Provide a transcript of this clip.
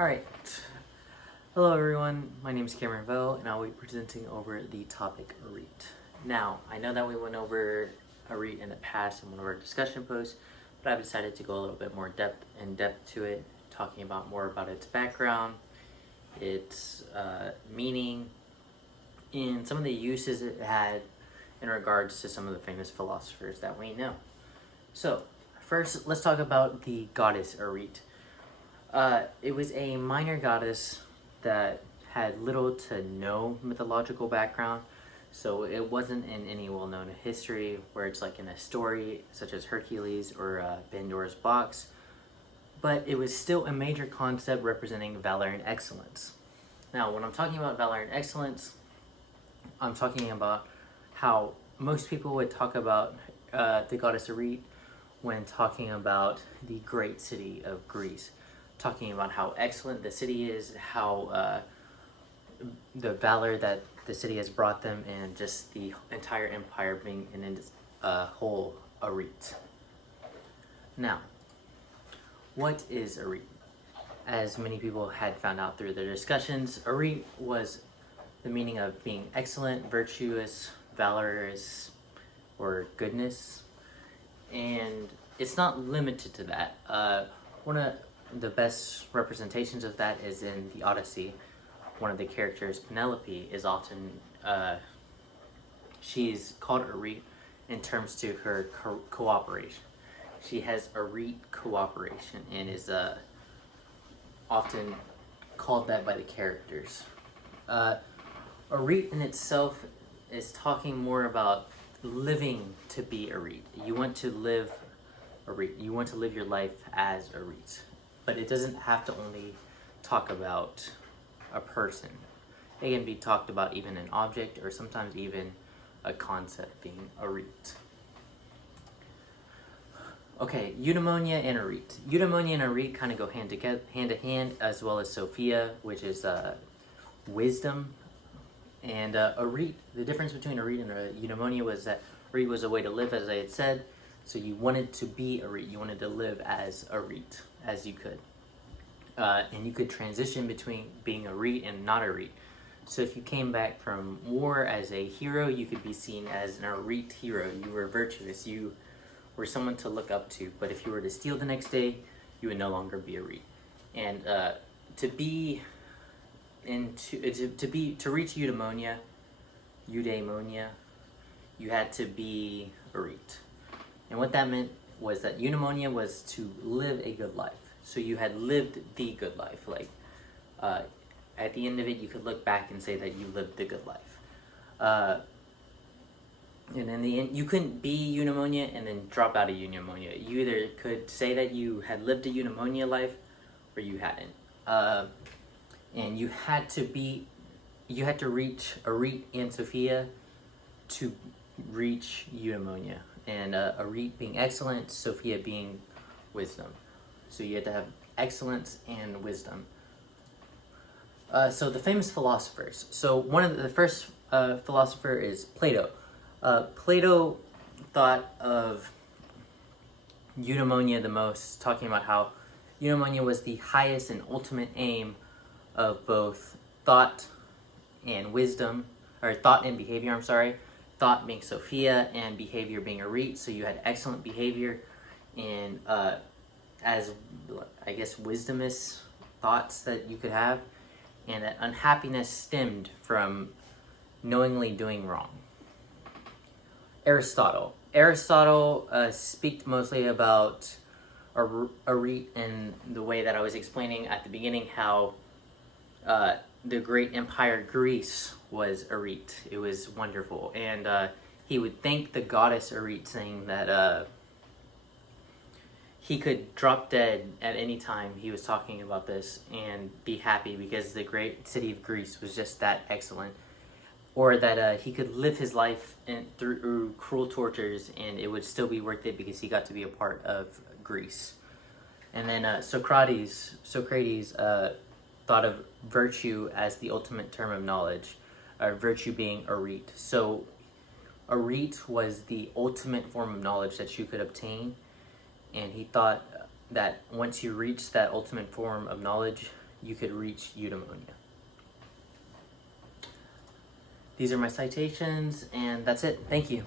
Alright, hello everyone, my name is Cameron Vell and I'll be presenting over the topic Arete. Now, I know that we went over Arete in the past in one of our discussion posts, but I've decided to go a little bit more in depth to it, talking more about its background, its meaning, and some of the uses it had in regards to some of the famous philosophers that we know. So, first, let's talk about the goddess Arete. It was a minor goddess that had little to no mythological background, so it wasn't in any well-known history where it's like in a story such as Hercules or Pandora's box, but it was still a major concept representing valor and excellence. Now, when I'm talking about valor and excellence, I'm talking about how most people would talk about the goddess Arete when talking about the great city of Greece, talking about how excellent the city is, how the valor that the city has brought them, and just the entire empire being in its whole Arete. Now, what is Arete? As many people had found out through their discussions, Arete was the meaning of being excellent, virtuous, valorous, or goodness, and it's not limited to that. One of the best representations of that is in the Odyssey. One of the characters, Penelope, is often she's called Arete in terms to her cooperation. She has Arete cooperation and is often called that by the characters. Arete in itself is talking more about living to be Arete. You want to live Arete. You want to live your life as Arete. But it doesn't have to only talk about a person. It can be talked about even an object or sometimes even a concept being Arete. Okay, eudaimonia and Arete. Eudaimonia and Arete kind of go hand to hand, as well as Sophia, which is wisdom. And Arete, the difference between Arete and eudaimonia was that Arete was a way to live, as I had said. So you wanted to be Arete, you wanted to live as Arete as you could. And you could transition between being Arete and not Arete. So if you came back from war as a hero, you could be seen as an Arete hero. You were virtuous, you were someone to look up to. But if you were to steal the next day, you would no longer be Arete. And to reach eudaimonia, you had to be Arete. And what that meant was that eudaimonia was to live a good life. So you had lived the good life. Like, at the end of it, you could look back and say that you lived the good life. And in the end, you couldn't be eudaimonia and then drop out of eudaimonia. You either could say that you had lived a eudaimonia life or you hadn't. And you had to reach Arete and Sophia to reach eudaimonia. And Arete being excellent, Sophia being wisdom. So you had to have excellence and wisdom. So the famous philosophers. So one of the first philosopher is Plato. Plato thought of eudaimonia the most, talking about how eudaimonia was the highest and ultimate aim of both thought and wisdom, or thought and behavior, I'm sorry. Thought being Sophia and behavior being Arete. So you had excellent behavior and as I guess wisdomous thoughts that you could have, and that unhappiness stemmed from knowingly doing wrong. Aristotle speaks mostly about Arete in the way that I was explaining at the beginning, how the great empire Greece was Arete. It was wonderful, and he would thank the goddess Arete, saying that he could drop dead at any time he was talking about this and be happy because the great city of Greece was just that excellent. Or that he could live his life through cruel tortures and it would still be worth it because he got to be a part of Greece. And then Socrates thought of virtue as the ultimate term of knowledge, virtue being Arete. So Arete was the ultimate form of knowledge that you could obtain. And he thought that once you reach that ultimate form of knowledge, you could reach eudaimonia. These are my citations, and that's it. Thank you.